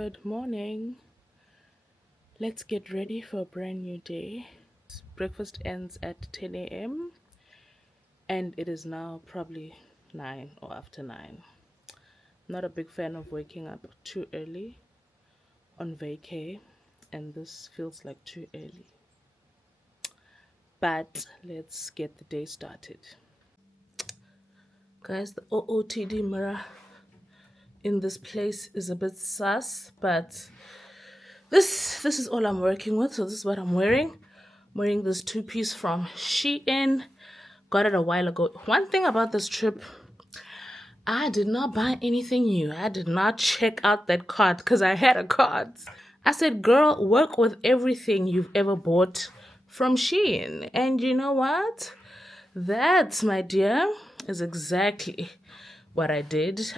Good morning. Let's get ready for a brand new day. Breakfast ends at 10 a.m. and it is now probably 9 or after 9. Not a big fan of waking up too early on vacay, and this feels like too early. But let's get the day started. Guys, the OOTD mirror in this place is a bit sus, but this is all I'm working with. So this is what I'm wearing. I'm wearing this two-piece from Shein. Got it a while ago. One thing about this trip, I did not buy anything new. I did not check out that cart because I had a cart. I said, girl, work with everything you've ever bought from Shein. And you know what? That, my dear, is exactly what I did.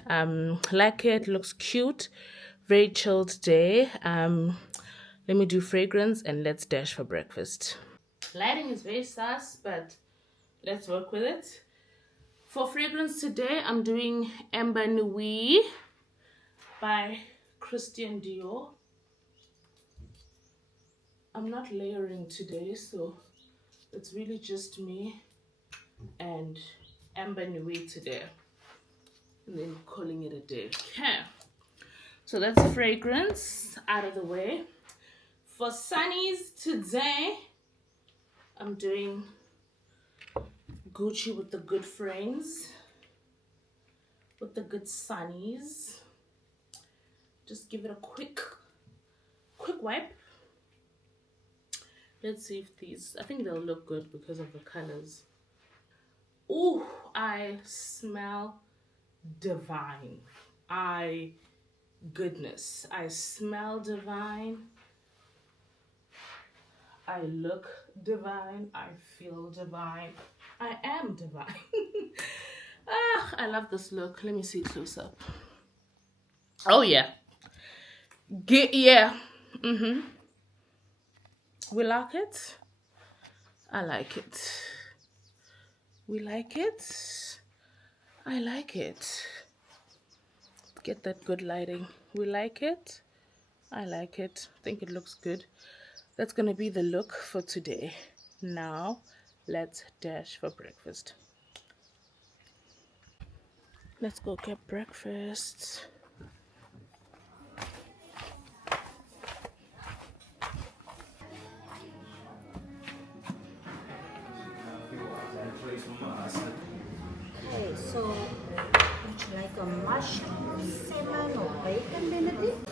Like it, looks cute. Very chilled day. Let me do fragrance and let's dash for breakfast. Lighting is very sus, but let's work with it. For fragrance today, I'm doing Amber Nuit by Christian Dior. I'm not layering today, so it's really just me and Amber Nuit today. And then calling it a day. Okay. So that's fragrance out of the way. For sunnies today, I'm doing Gucci with the good frames, with the good sunnies. Just give it a quick wipe. Let's see if these, I think they'll look good because of the colors. Ooh, I smell divine. Goodness, I smell divine. I look divine. I feel divine. I am divine. I love this look. Let me see close up. Oh yeah. Yeah. We like it. I like it. We like it. I like it. Get that good lighting. We like it. I like it. Think it looks good. That's gonna be the look for today. Now, let's dash for breakfast. Let's go get breakfast. Okay, so would you like a mushroom, salmon, or bacon benedict?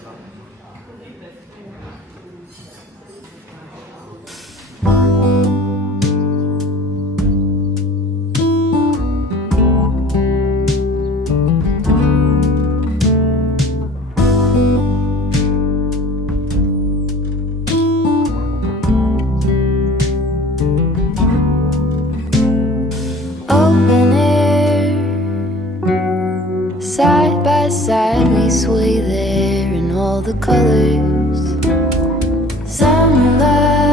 Open air, side by side we sway there in all the colors. Summer love,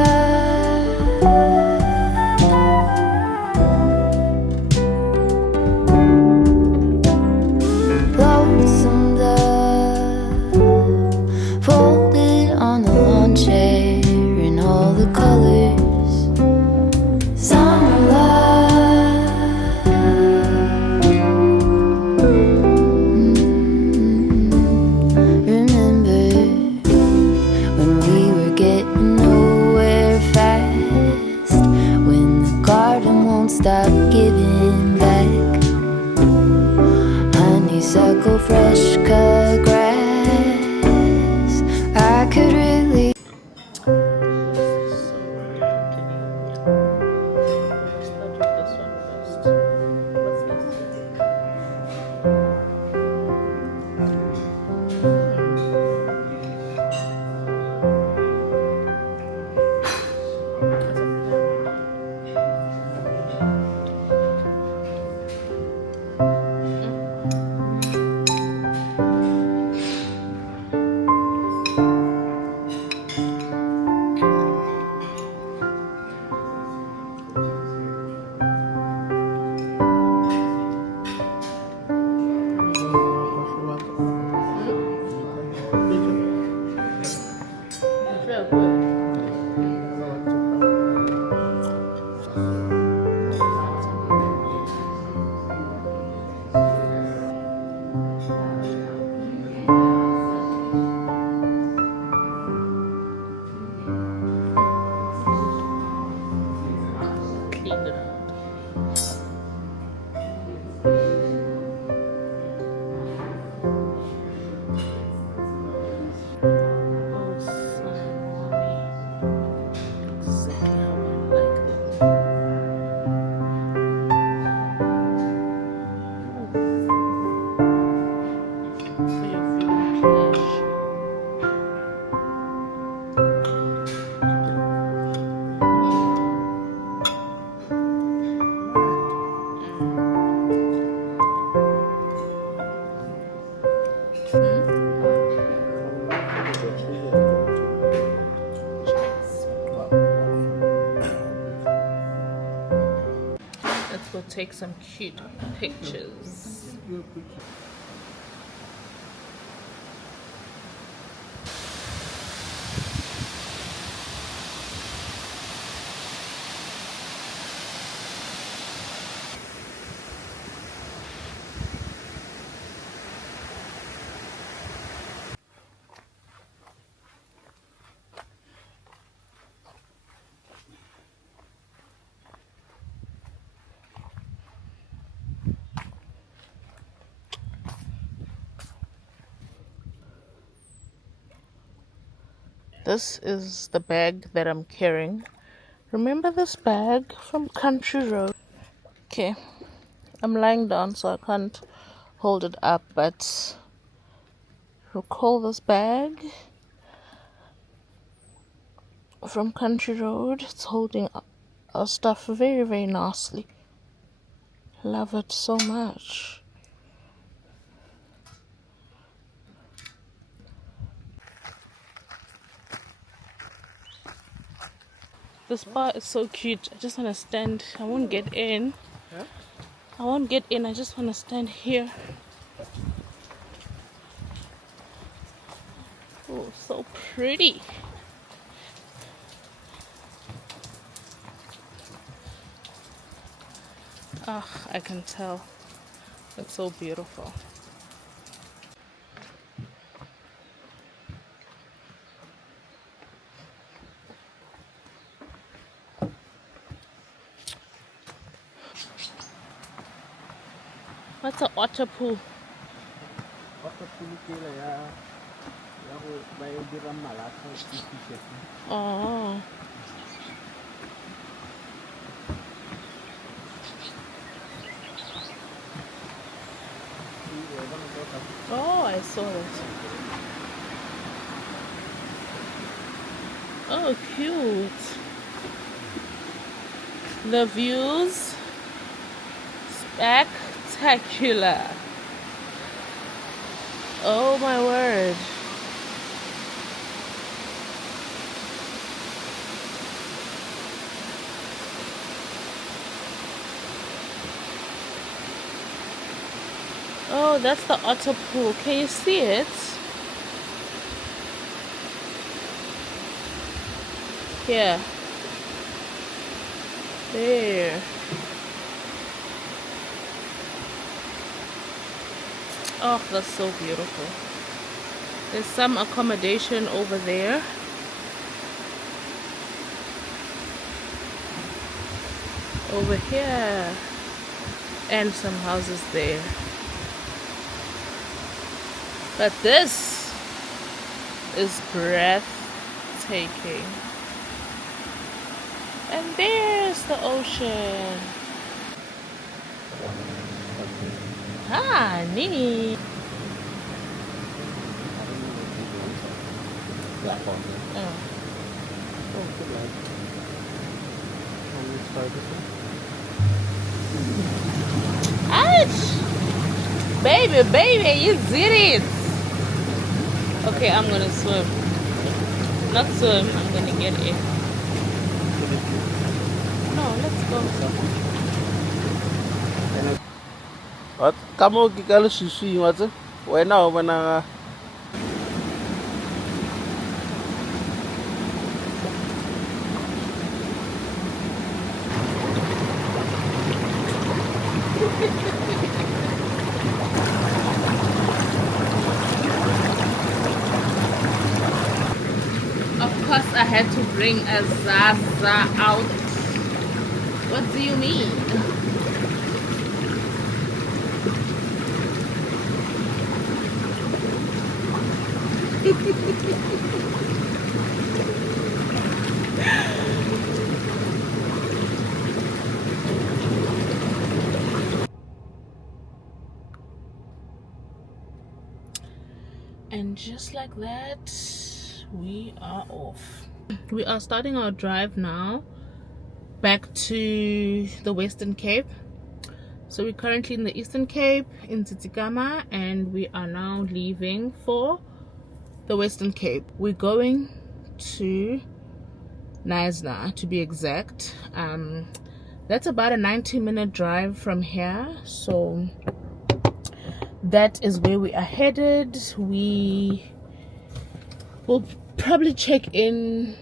lonesome dove, folded on the lawn chair in all the colors. Summer love, remember when we were getting nowhere fast, when the garden won't stop giving back honeysuckle, fresh cut grass. I could really Start with this one first. What's this? It's a Yeah, good. Clean it up. Oh, Simone. Exactly how I like them. For your viewing pleasure. Let's go take some cute pictures. This is the bag that I'm carrying. Remember this bag from Country Road? Okay, I'm lying down so I can't hold it up, but recall this bag from Country Road. It's holding our stuff very, very nicely. Love it so much. This bar is so cute. I just want to stand. I won't get in. I won't get in. I just want to stand here. Oh, so pretty. Ah, I can tell. It's so beautiful. What's an otter pool? Oh. Oh, I saw it. Oh, cute. The views, spectacular. Oh my word. Oh, that's the otter pool. Can you see it? Here. There. Oh, that's so beautiful. There's some accommodation over there. Over here. And some houses there. But this is breathtaking. And there's the ocean. Honey. Ouch! Baby, you did it! Okay, I'm gonna swim. Not swim, I'm gonna get in. No, let's go. What? Kamu kikala susu what's Wena wena course I had to bring a Zaza out. What do you mean? And just like that, we are off. We are starting our drive now back to the Western Cape. So we're currently in the Eastern Cape in Tsitsikamma, and we are now leaving for the Western Cape. We're going to Knysna, to be exact. That's about a 90-minute drive from here, so that is where we are headed. We will probably check in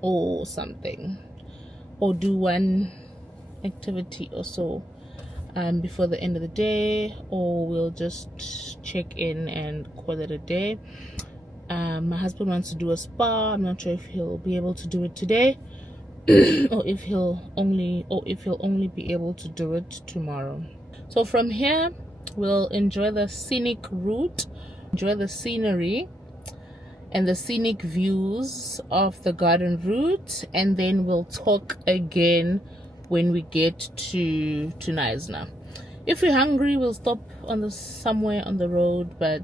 or something, or do one activity or so before the end of the day, or we'll just check in and call it a day. My husband wants to do a spa. I'm not sure if he'll be able to do it today or if he'll only be able to do it tomorrow. So from here we'll enjoy the scenic route, enjoy the scenery and the scenic views of the garden route, and then we'll talk again when we get to Knysna. If we're hungry, we'll stop somewhere on the road, but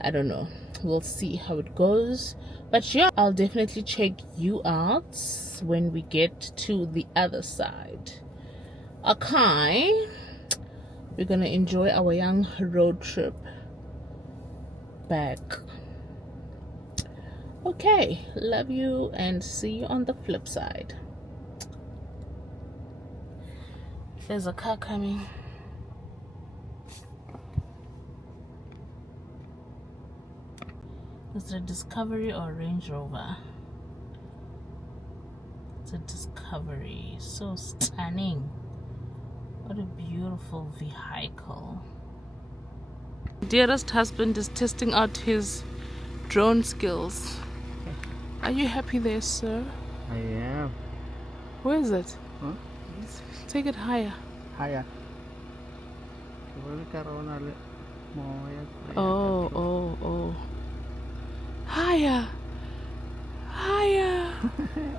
I don't know, we'll see how it goes. But yeah, I'll definitely check you out when we get to the other side. Okay, we're gonna enjoy our young road trip back. Okay, love you and see you on the flip side. There's a car coming. Is it a Discovery or a Range Rover? It's a Discovery. So stunning. What a beautiful vehicle. Dearest husband is testing out his drone skills. Are you happy there, sir? I am. Where is it? Huh? Take it higher. Higher. Oh. Higher. Higher.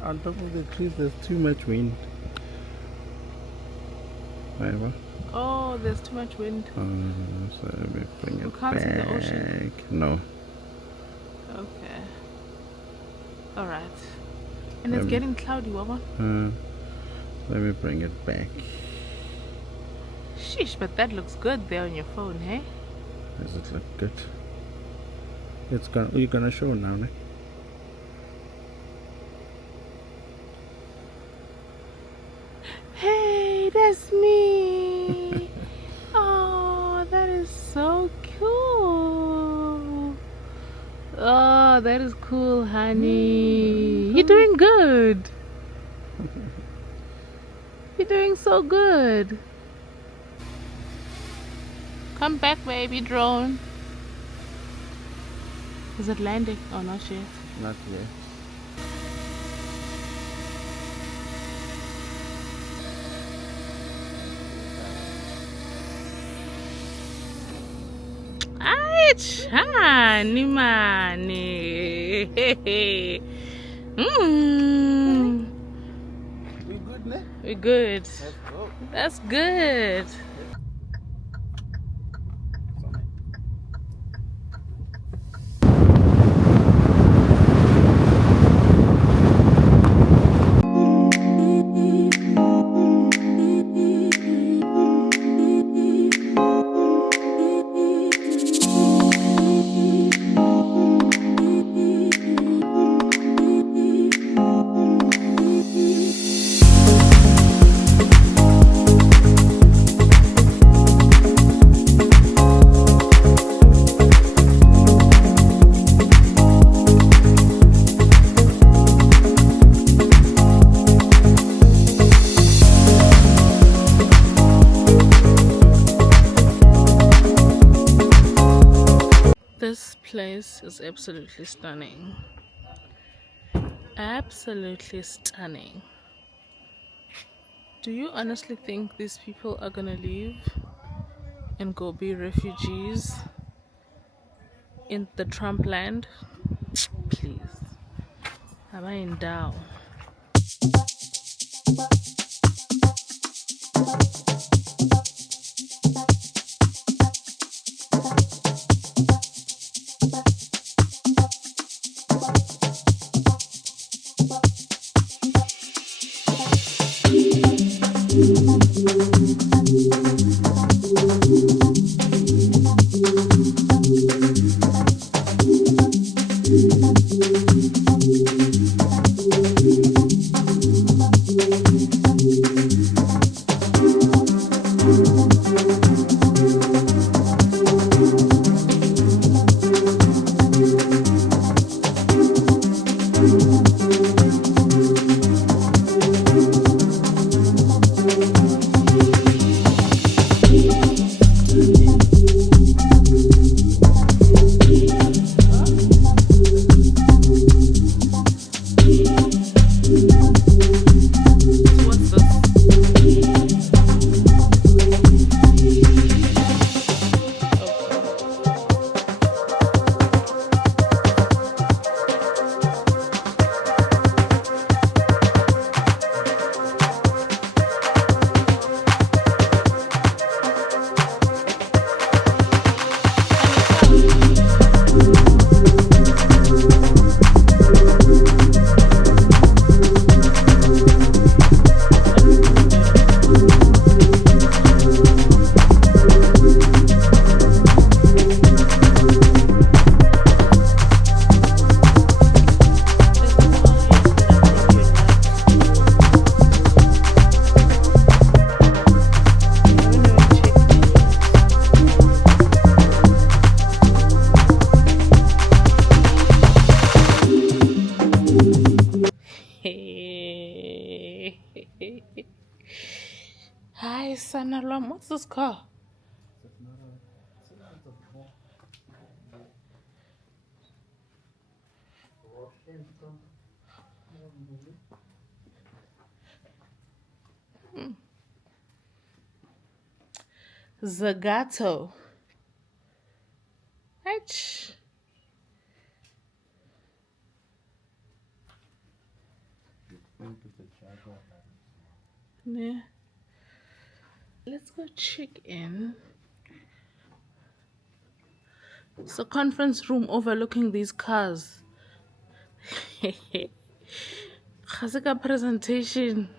On top of the trees, there's too much wind. Whatever. Oh, there's too much wind. So let me bring it You can't see the ocean. back. No. Okay. Alright. And it's getting cloudy, Wawa. Let me bring it back. Sheesh, but that looks good there on your phone, hey? Does it look good? You're gonna show now, ne? Hey, that's me. Oh, that is so cool. Oh, that is cool, honey. You're doing good. You're doing so good. Come back, baby drone. Is it landing? Oh, not yet. Not yet. Ay, chani mani. We good, ne? We're good. Let's go. That's good. This place is absolutely stunning. Absolutely stunning. Do you honestly think these people are gonna leave and go be refugees in the Trump land? Please. Am I in doubt? What's this? Hey. Hi, Sanalam. What's this car? Zagato. H. Yeah. Let's go check in. It's a conference room overlooking these cars. Khasika presentation.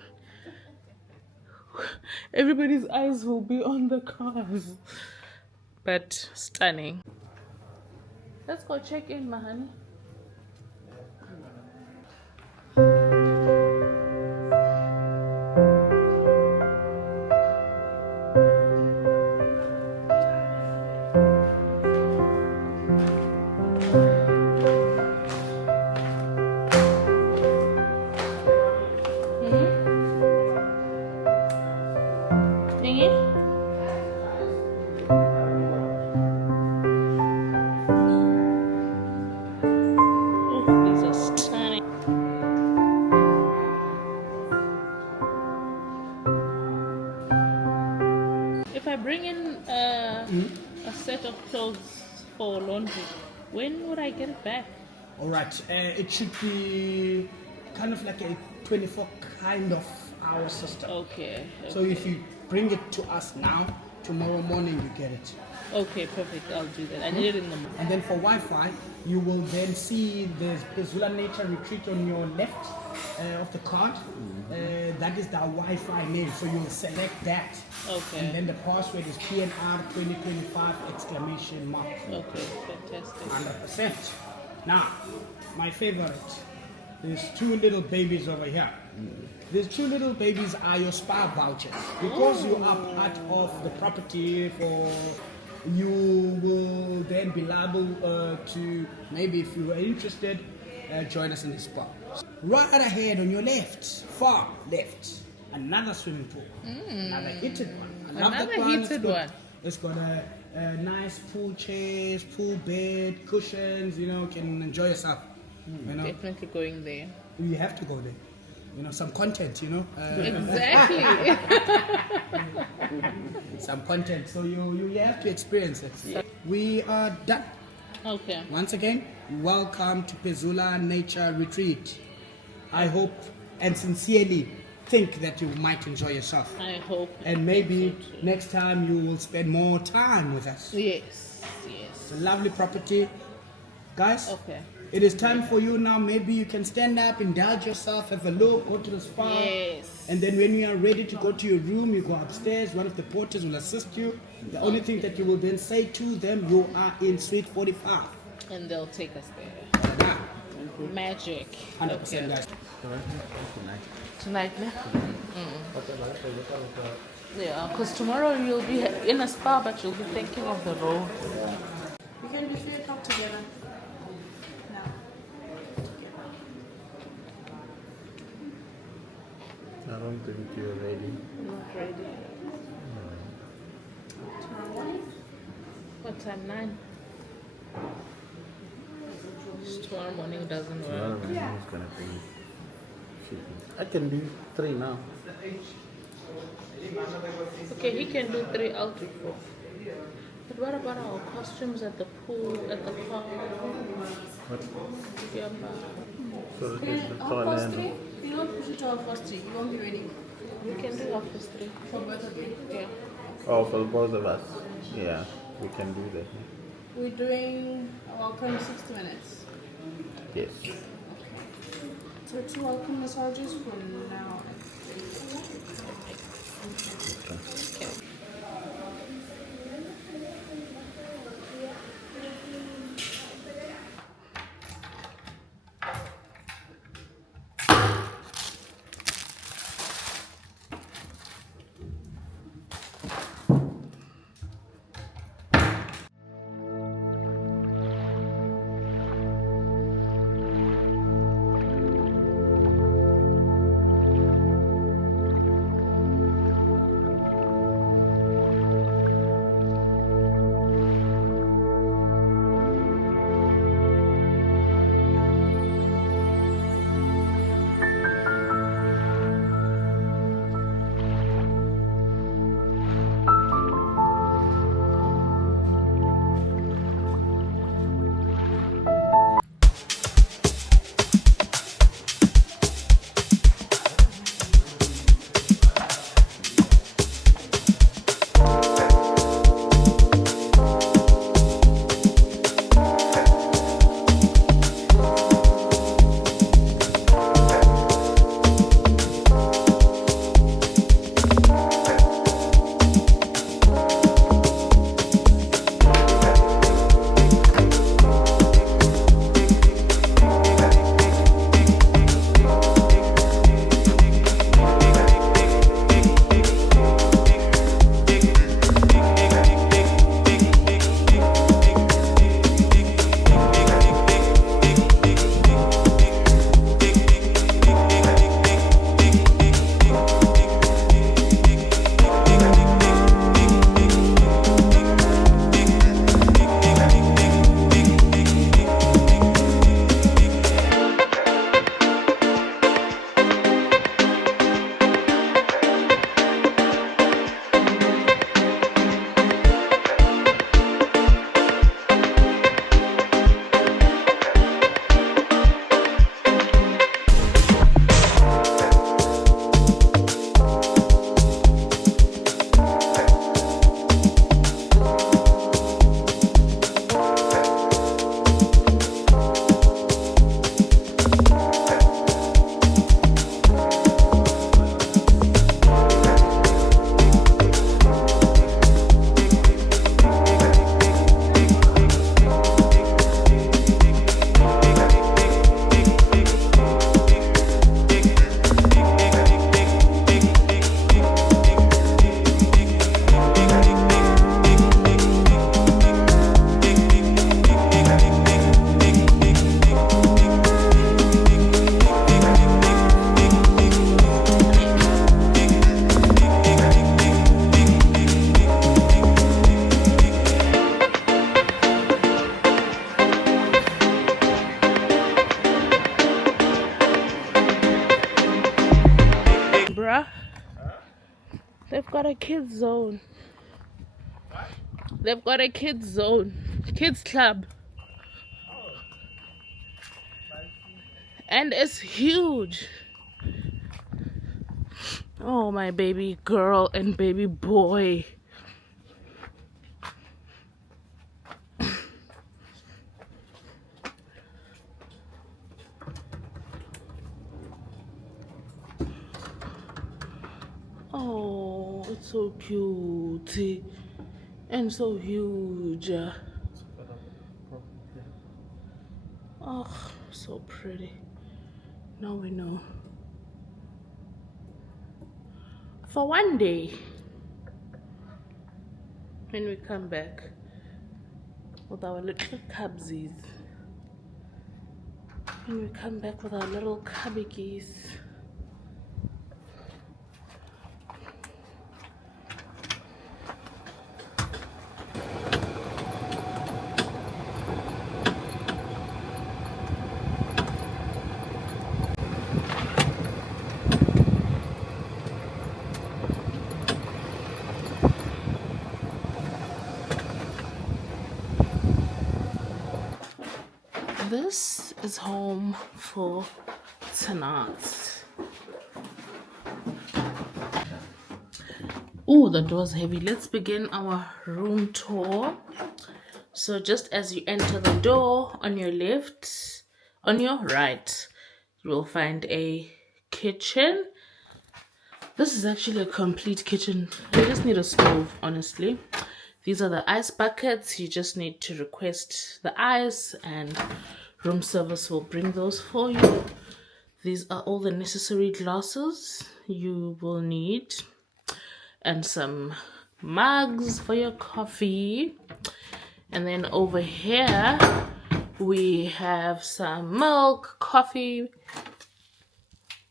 Everybody's eyes will be on the cars. But stunning. Let's go check in, Mahani. Thingy? Oh, these are stunning. If I bring in a set of clothes for laundry, when would I get it back? All right, it should be kind of like a 24 kind of hour system. Okay. So if you bring it to us now, tomorrow morning you get it. Okay, perfect. I'll do that. I need it in the morning. And then for Wi-Fi, you will then see the Pezula Nature Retreat on your left of the card. That is the Wi-Fi name, so you'll select that. Okay. And then the password is PNR 2025 exclamation mark. Okay, fantastic. 100%. Now, my favorite. There's two little babies over here. These two little babies are your spa vouchers. Because you are part of the property for, you will then be liable to, maybe if you are interested, join us in the spa. Right ahead on your left, far left, another swimming pool. Another heated one. I love that Another one. heated one. It's got a nice pool chairs, pool bed, cushions, you know, can enjoy yourself. You know, Definitely going there. you have to go there. You know, some content. You know, Exactly. some content. So you have to experience it. We are done. Okay. Once again, welcome to Pezula Nature Retreat. I hope and sincerely think that you might enjoy yourself. I hope. And maybe next time you will spend more time with us. Yes. It's a lovely property. Guys, Okay. it is time for you now. Maybe you can stand up, indulge yourself, have a look, go to the spa. Yes. And then when you are ready to go to your room, you go upstairs. One of the porters will assist you. The only thing that you will then say to them, you are in Suite 45. And they'll take us there. Ta-da. Magic. 100% guys. Tonight, yeah? Yeah, because tomorrow you'll be in a spa, but you'll be thinking of the road. We can do 3 o'clock together. Now. I don't think you're ready. Not ready. Tomorrow morning? What time? 9? Tomorrow morning doesn't work. Tomorrow morning is gonna be shitty. I can do 3 now. Okay, he can do 3, I'll do 4. But what about our costumes at the pool, at the park? What? Yeah, So Can it's the half past 3? Thailand. You don't push it to 3:30. You won't be ready we can do after 3. for both of you. Yeah. Oh, for both of us. Yeah, we can do that. We're doing a welcome 60 minutes. Yes. So 2 welcome massages from now. got a kids zone. They've got a kids zone, kids club, and it's huge. Oh, my baby girl and baby boy. Oh, it's so cute and so huge. Oh, so pretty. Now we know. For one day, when we come back with our little cubsies, when we come back with our little cubbies. This is home for tonight. Oh, the door's heavy. Let's begin our room tour. So just as you enter the door, on your left, on your right, you will find a kitchen. This is actually a complete kitchen. You just need a stove, honestly. These are the ice buckets. You just need to request the ice and room service will bring those for you. These are all the necessary glasses you will need and some mugs for your coffee. And then over here we have some milk, coffee.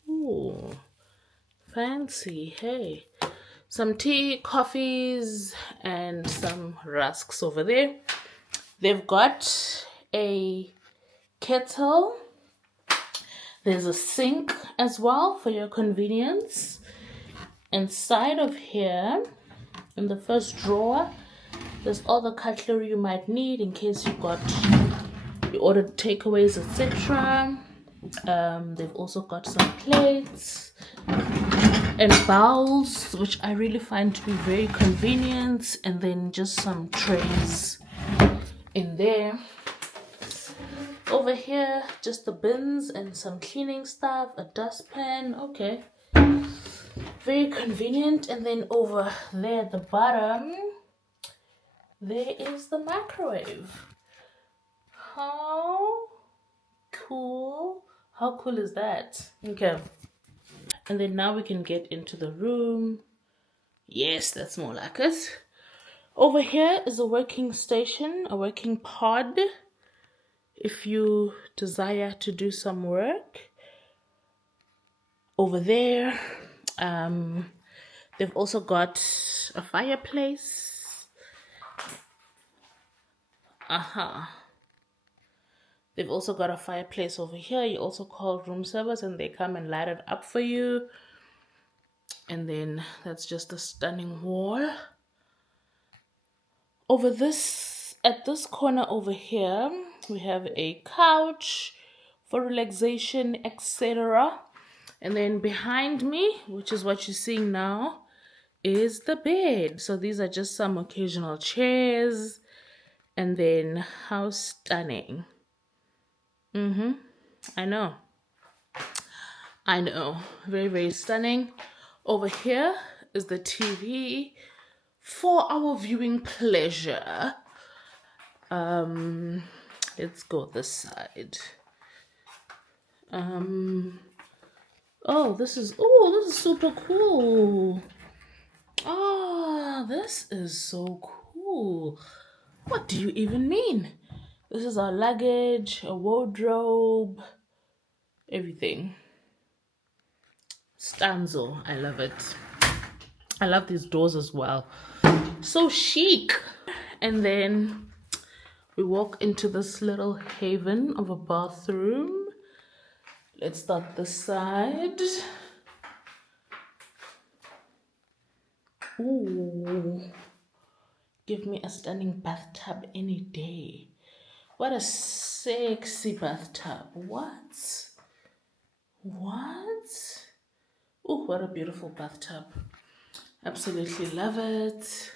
Ooh, fancy. Hey, some tea, coffees, and some rusks over there. They've got a kettle. There's a sink as well for your convenience. Inside of here, in the first drawer, there's all the cutlery you might need in case you ordered takeaways, etc. They've also got some plates and bowls, which I really find to be very convenient, and then just some trays in there. Over here, just the bins and some cleaning stuff, a dustpan. Okay, very convenient. And then over there at the bottom, there is the microwave. How cool is that? Okay, and then now we can get into the room. Yes, that's more like it. Over here is a working station, a working pod if you desire to do some work. Over there, they've also got a fireplace. They've also got a fireplace over here. You also call room service and they come and light it up for you. And then that's just a stunning wall. At this corner over here, we have a couch for relaxation, etc. And then behind me, which is what you're seeing now, is the bed. So these are just some occasional chairs. And then how stunning. I know. Very, very stunning. Over here is the TV for our viewing pleasure. Let's go this side. This is super cool. This is so cool. What do you even mean? This is our luggage, a wardrobe, everything. Stanzo, I love it. I love these doors as well. So chic. And then we walk into this little haven of a bathroom. Let's start this side. Ooh, give me a stunning bathtub any day. What a sexy bathtub. What? What? Oh, what a beautiful bathtub. Absolutely love it.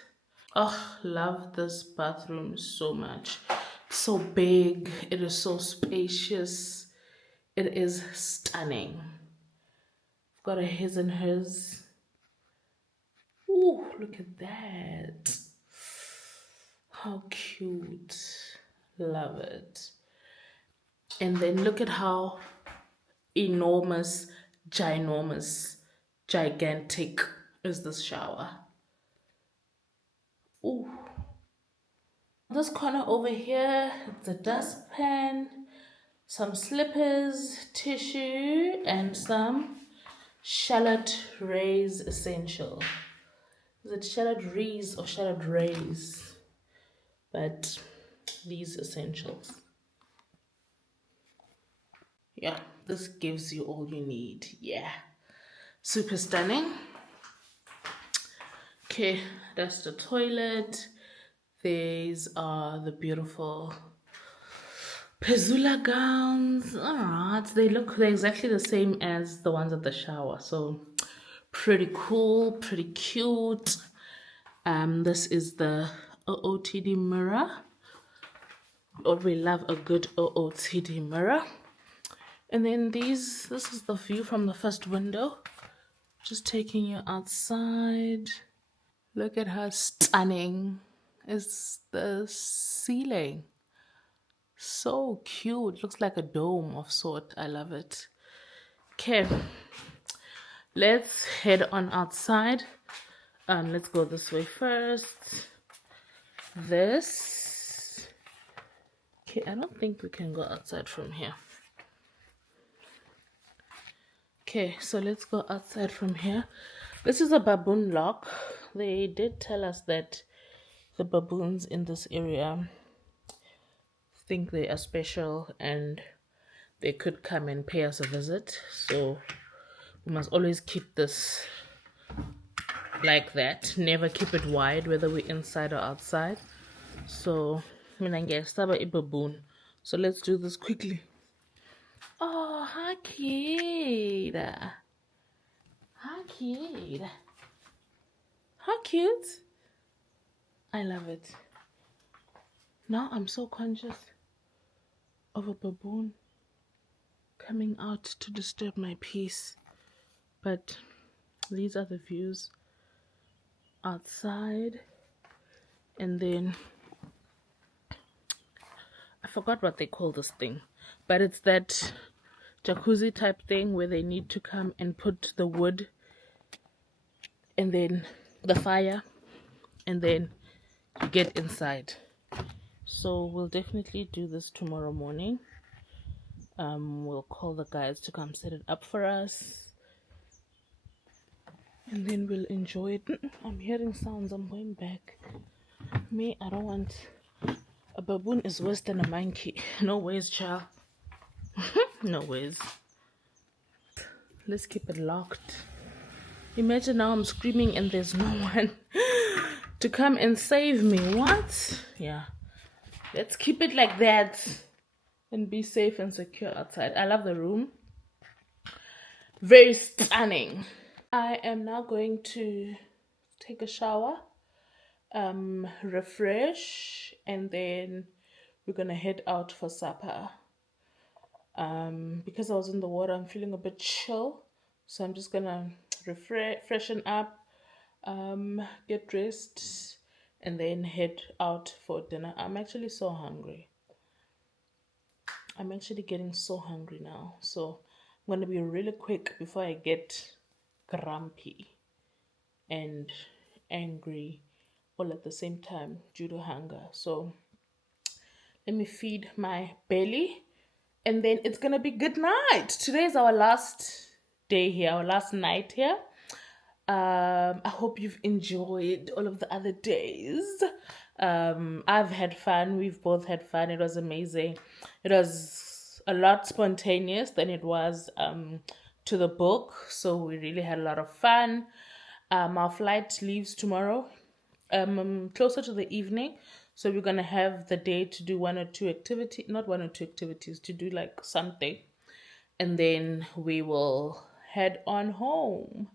Oh, love this bathroom so much. It's so big. It is so spacious. It is stunning. Got a his and hers. Ooh, look at that. How cute. Love it. And then look at how enormous, ginormous, gigantic is this shower. Ooh. This corner over here, it's a dustpan, some slippers, tissue, and some shallot rays essential. Is it shallot rays or shallot rays? But these essentials. Yeah, this gives you all you need. Yeah, super stunning. Okay, that's the toilet. These are the beautiful Pezula gowns. Alright, they're exactly the same as the ones at the shower. So pretty cool, pretty cute. This is the OOTD mirror. Or we love a good OOTD mirror. And then this is the view from the first window. Just taking you outside. Look at how stunning is the ceiling. So cute. Looks like a dome of sort. I love it. Okay. Let's head on outside. Let's go this way first. This. Okay, I don't think we can go outside from here. Okay, so let's go outside from here. This is a baboon lock. They did tell us that the baboons in this area think they are special and they could come and pay us a visit. So we must always keep this like that. Never keep it wide, whether we're inside or outside. So, a baboon. So let's do this quickly. Oh, how cute. How cute. How cute. I love it. Now I'm so conscious of a baboon coming out to disturb my peace. But these are the views outside. And then I forgot what they call this thing, but it's that jacuzzi type thing where they need to come and put the wood and then the fire and then you get inside. So we'll definitely do this tomorrow morning. We'll call the guys to come set it up for us and then we'll enjoy it. I'm hearing sounds. I'm going back. Me, I don't want... A baboon is worse than a monkey. No ways, child. No ways. Let's keep it locked. Imagine now I'm screaming and there's no one to come and save me. What? Yeah. Let's keep it like that and be safe and secure outside. I love the room. Very stunning. I am now going to take a shower, refresh, and then we're gonna head out for supper. Because I was in the water, I'm feeling a bit chill, so I'm just gonna freshen up, get dressed, and then head out for dinner. I'm actually so hungry. I'm actually getting so hungry now, so I'm gonna be really quick before I get grumpy and angry all at the same time due to hunger. So let me feed my belly and then it's gonna be good night. Today is our last day here, our last night here. I hope you've enjoyed all of the other days. I've had fun. We've both had fun. It was amazing. It was a lot spontaneous than it was to the book. So we really had a lot of fun. Our flight leaves tomorrow, closer to the evening. So we're gonna have the day to do one or two activity, not one or two activities, to do like something, and then we will head on home.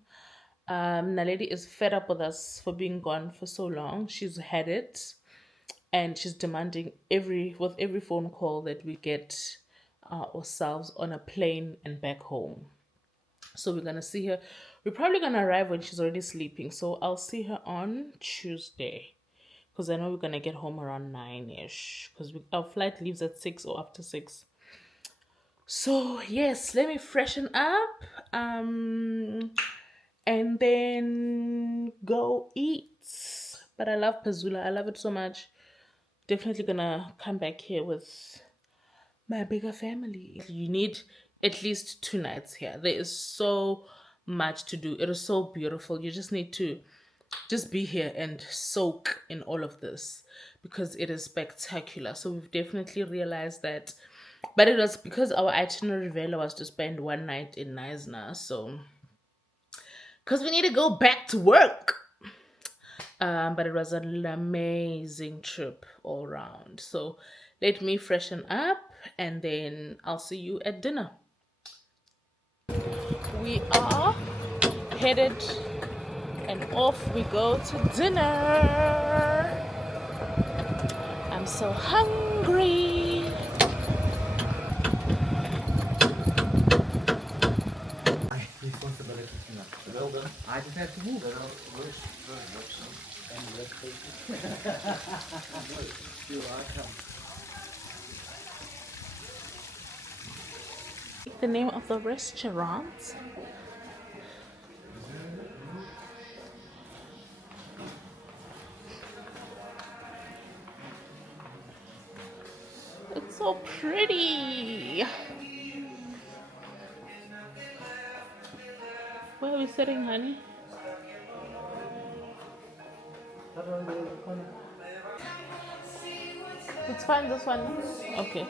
Naledi is fed up with us for being gone for so long. She's had it, and she's demanding every phone call that we get ourselves on a plane and back home. So we're gonna see her. We're probably gonna arrive when she's already sleeping. So I'll see her on Tuesday, because I know we're gonna get home around 9ish. Because our flight leaves at 6 or after 6. So yes, let me freshen up, and then go eat. But I love Pezula. I love it so much. Definitely gonna come back here with my bigger family. You need at least 2 nights here. There is so much to do. It is so beautiful. You just need to just be here and soak in all of this, because it is spectacular. So we've definitely realized that. But it was because our itinerary vela was to spend 1 night in Knysna. So, because we need to go back to work. But it was an amazing trip all around. So let me freshen up, and then I'll see you at dinner. We are headed, and off we go to dinner. I'm so hungry. I just have to move. The name of the restaurant. It's so pretty. Where are we sitting, honey? Let's find this one. Okay.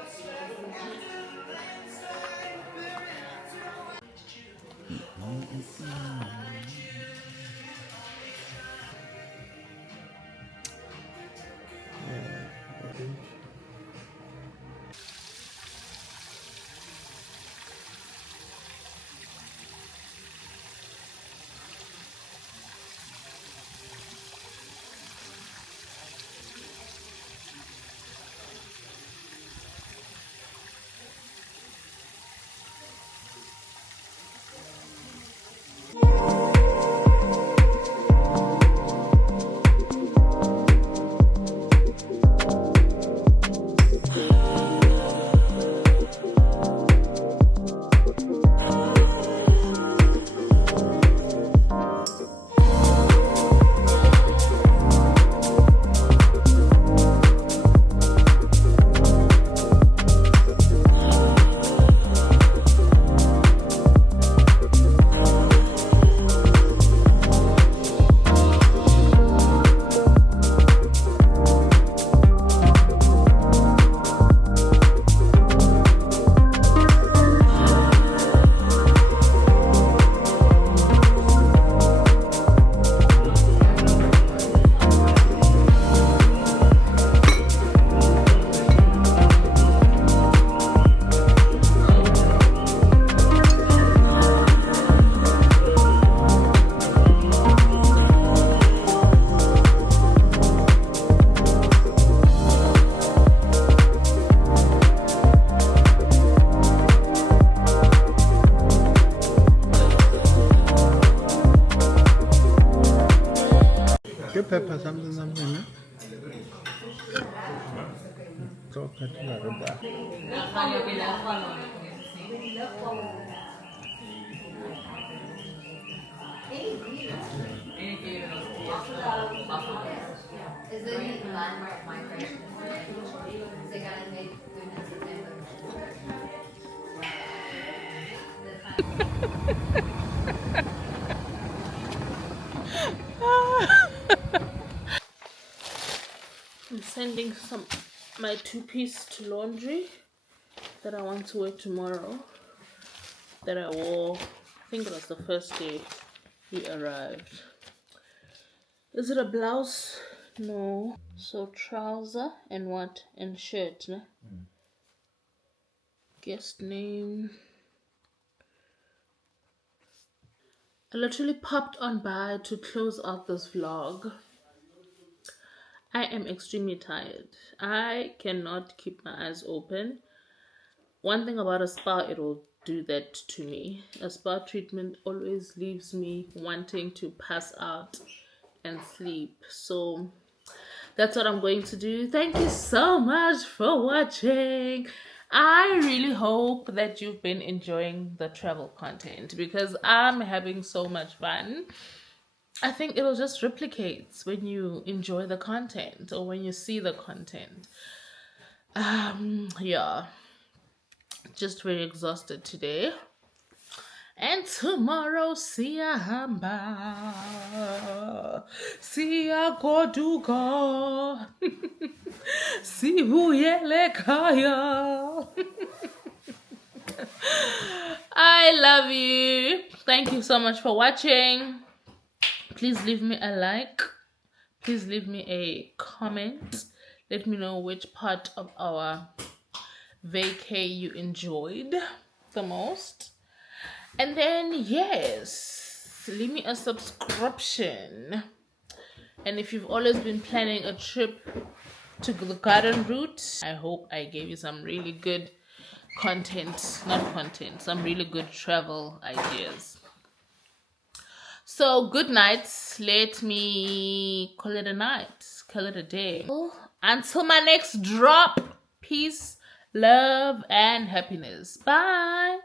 Get pepper, something, no? So, Is there any landmark migration? They gotta make goodness I'm sending my 2-piece to laundry that I want to wear tomorrow, that I wore, I think it was the first day we arrived. Is it a blouse? No. So trouser and what? And shirt, no? Guest name. I literally popped on by to close out this vlog. I am extremely tired. I cannot keep my eyes open. One thing about a spa, it will do that to me. A spa treatment always leaves me wanting to pass out and sleep. So that's what I'm going to do. Thank you so much for watching. I really hope that you've been enjoying the travel content because I'm having so much fun. I think it'll just replicate when you enjoy the content or when you see the content. Yeah, just very exhausted today. And tomorrow, siyahamba, siyagoduka, sibuyele kaya. I love you. Thank you so much for watching. Please leave me a like. Please leave me a comment. Let me know which part of our vacay you enjoyed the most. And then, yes, leave me a subscription. And if you've always been planning a trip to the garden route, I hope I gave you some really good some really good travel ideas. So good night. Let me call it a night, call it a day. Until my next drop, peace, love, and happiness. Bye.